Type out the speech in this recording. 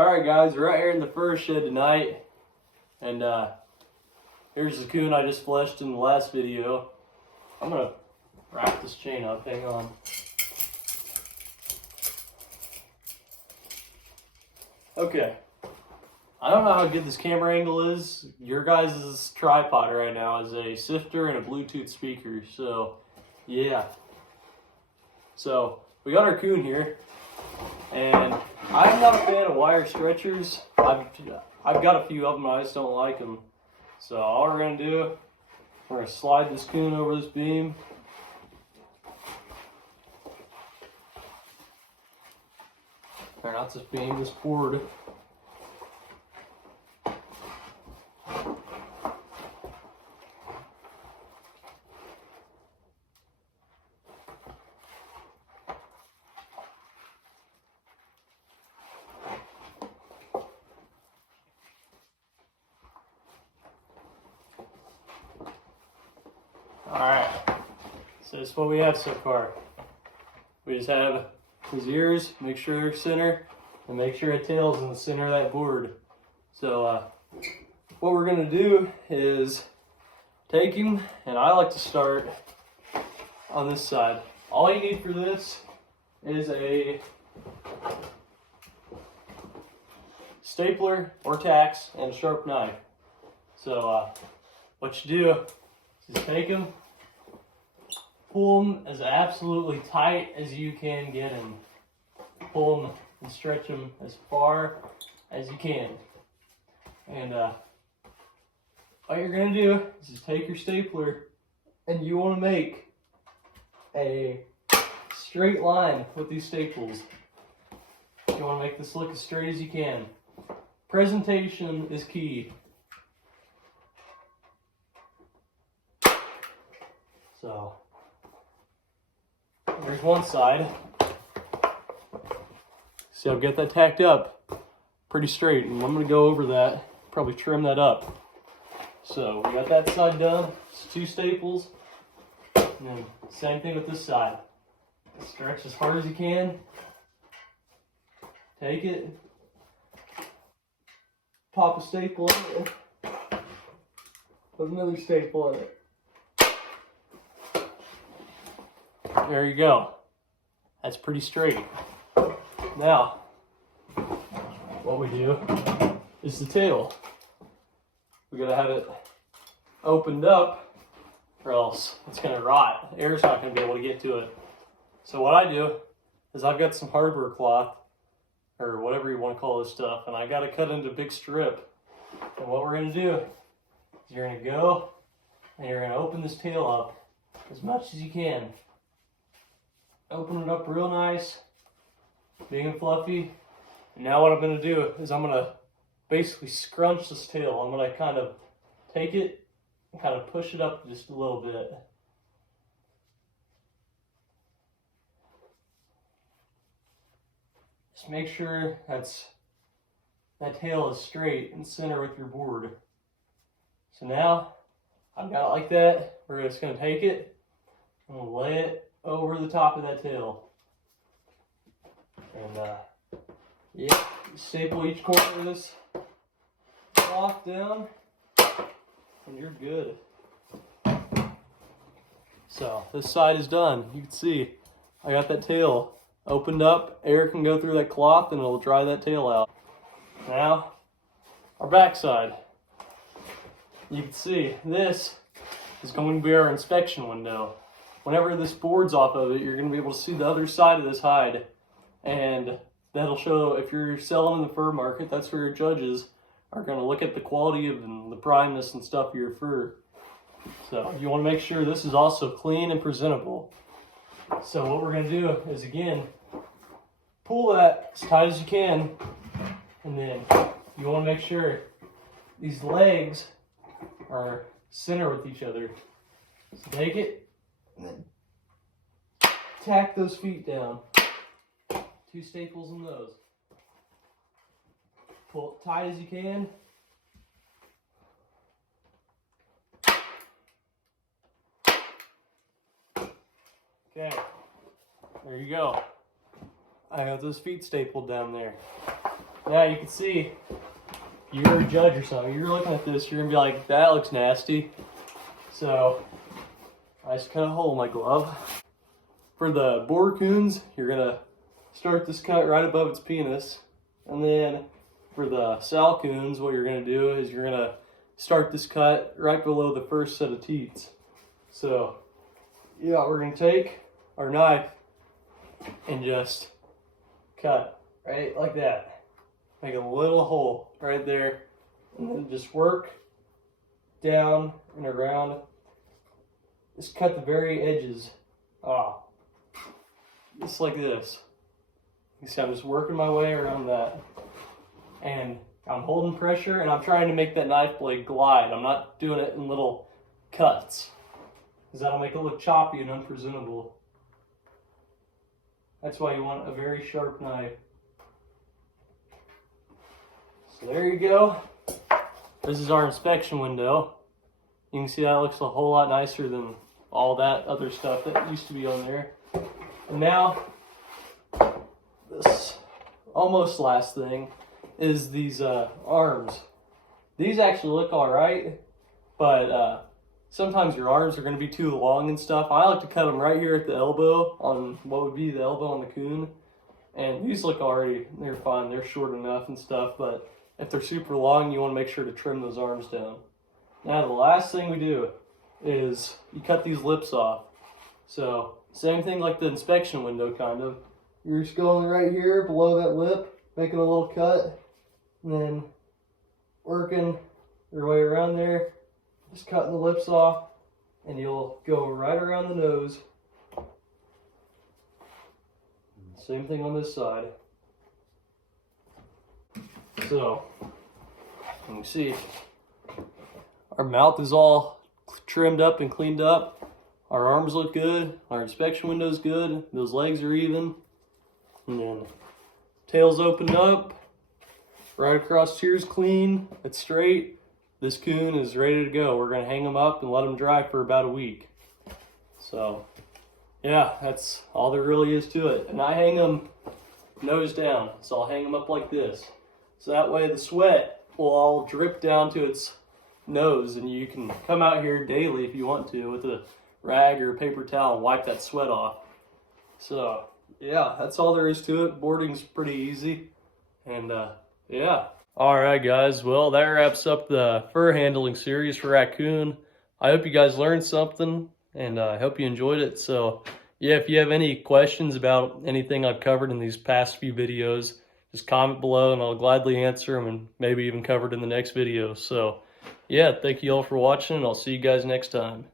Alright guys, we're out here in the fur shed tonight, and here's the coon I just fleshed in the last video. I'm gonna wrap this chain up, hang on. Okay, I don't know how good this camera angle is. Your guys' tripod right now is a sifter and a Bluetooth speaker, so yeah. So, we got our coon here, and I'm not a fan of wire stretchers. I've got a few of them, I just don't like them. So all we're going to do, we're going to slide this coon over this beam. Or not this beam, this board. Alright, so that's what we have so far. We just have his ears, make sure they're center, and make sure the tail's in the center of that board. So what we're going to do is take him, and I like to start on this side. All you need for this is a stapler or tacks and a sharp knife. So what you do is take him, pull them as absolutely tight as you can get them. Pull them and stretch them as far as you can. And all you're going to do is just take your stapler, and you want to make a straight line with these staples. You want to make this look as straight as you can. Presentation is key. So, there's one side. See, I've got that tacked up pretty straight, and I'm going to go over that, probably trim that up. So, we got that side done. It's 2 staples. And then, same thing with this side. Stretch as hard as you can. Take it. Pop a staple in it. Put another staple in it. There you go. That's pretty straight. Now, what we do is the tail. We gotta have it opened up, or else it's gonna rot. Air's not gonna be able to get to it. So what I do is I've got some hardware cloth, or whatever you want to call this stuff, and I gotta cut into a big strip. And what we're gonna do is you're gonna go and you're gonna open this tail up as much as you can. Open it up real nice, big and fluffy. And now what I'm going to do is I'm going to basically scrunch this tail. I'm going to kind of take it and kind of push it up just a little bit. Just make sure that tail is straight and center with your board. So now I've got it like that. We're just going to take it and we'll lay it over the top of that tail. And yeah, staple each corner of this cloth down and you're good. So this side is done. You can see I got that tail opened up. Air can go through that cloth and it'll dry that tail out. Now our back side. You can see this is going to be our inspection window. Whenever this board's off of it, you're going to be able to see the other side of this hide. And that'll show, if you're selling in the fur market, that's where your judges are going to look at the quality of and the primeness and stuff of your fur. So you want to make sure this is also clean and presentable. So what we're going to do is, again, pull that as tight as you can. And then you want to make sure these legs are center with each other. So take it. And then tack those feet down. 2 staples in those. Pull it tight as you can. Okay, there you go. I have those feet stapled down there. Now you can see, you're a judge or something. You're looking at this, you're gonna be like, that looks nasty. So I just cut a hole in my glove. For the boar coons, you're gonna start this cut right above its penis. And then for the sow coons, what you're gonna do is you're gonna start this cut right below the first set of teats. So yeah, we're gonna take our knife and just cut right like that. Make a little hole right there, and then just work down and around. Just cut the very edges off. Just like this. You see, I'm just working my way around that. And I'm holding pressure and I'm trying to make that knife blade glide. I'm not doing it in little cuts, because that'll make it look choppy and unpresentable. That's why you want a very sharp knife. So there you go. This is our inspection window. You can see that looks a whole lot nicer than all that other stuff that used to be on there. And now, this almost last thing is these arms. These actually look all right, but sometimes your arms are going to be too long and stuff. I like to cut them right here at the elbow, on what would be the elbow on the coon. And these look already, they're fine, they're short enough and stuff, but if they're super long, you want to make sure to trim those arms down. Now the last thing we do is you cut these lips off. So same thing like the inspection window kind of. You're just going right here below that lip, making a little cut, and then working your way around there, just cutting the lips off, and you'll go right around the nose. Same thing on this side. So, you can see our mouth is all trimmed up and cleaned up. Our arms look good. Our inspection window's good. Those legs are even. And then tail's opened up. Right across here's clean. It's straight. This coon is ready to go. We're going to hang him up and let him dry for about a week. So, yeah, that's all there really is to it. And I hang them nose down. So I'll hang them up like this. So that way the sweat will all drip down to its nose, and you can come out here daily if you want to with a rag or a paper towel and wipe that sweat off. So yeah, that's all there is to it. Boarding's pretty easy, and yeah. Alright guys, well that wraps up the fur handling series for raccoon. I hope you guys learned something, and I hope you enjoyed it. So yeah, if you have any questions about anything I've covered in these past few videos, just comment below and I'll gladly answer them, and maybe even cover it in the next video. So yeah, thank you all for watching, and I'll see you guys next time.